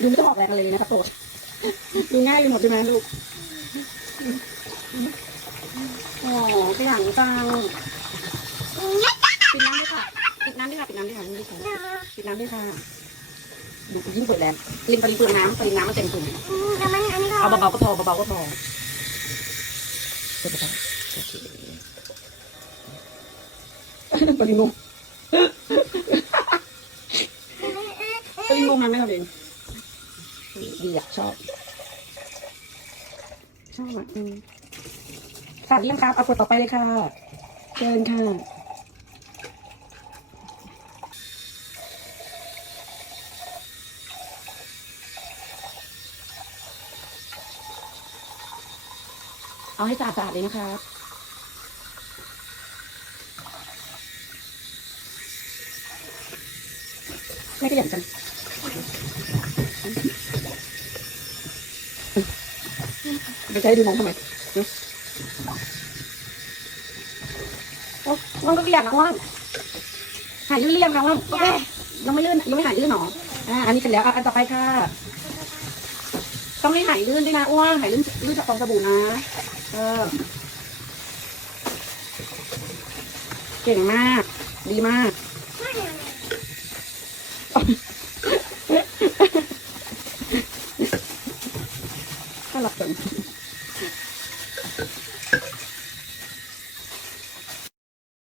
ดูไม่ต้องออกแรงอะไรเลยนะครับโปรดดูง่ายไปหมดใช่ไหมลูกโอ้ไปหลังจังปิดน้ำด้วยค่ะปิดน้ำด้วยค่ะปิดน้ำด้วยค่ะนี่ค่ะปิดน้ำด้วยค่ะดูยิ่งเปิดแรงลิงปริงเปลืองน้ำปริงน้ำมันเต็มถุงแล้วมันอันนี้ก็เอาเบาๆก็พอเบาๆก็พอเปิดไปโอเคปริงงงปริงงงมันไหมครับเอง ดีอะชอบ ชอบอะอืมค่ะเยี่ยมครับ เอากดต่อไปเลยค่ะเชิญค่ะ เอาให้สะอาดๆเลยนะครับ ไม่ขยันจัง ไปใช้ดูมองทำไมดูโอ้ว่างก็เรียกนะว่างหายลื่นเรียงนะว่างโอเคยังไม่ลื่นยังไม่หายลื่นหรออ่าอันนี้เสร็จแล้วอะอันต่อไปค่ะ ต้องให้หายลื่นด้วยนะอ้วนหายลื่นลื่นจากฟองสบู่นะ เออ เก่งมาก ดีมาก kalaki.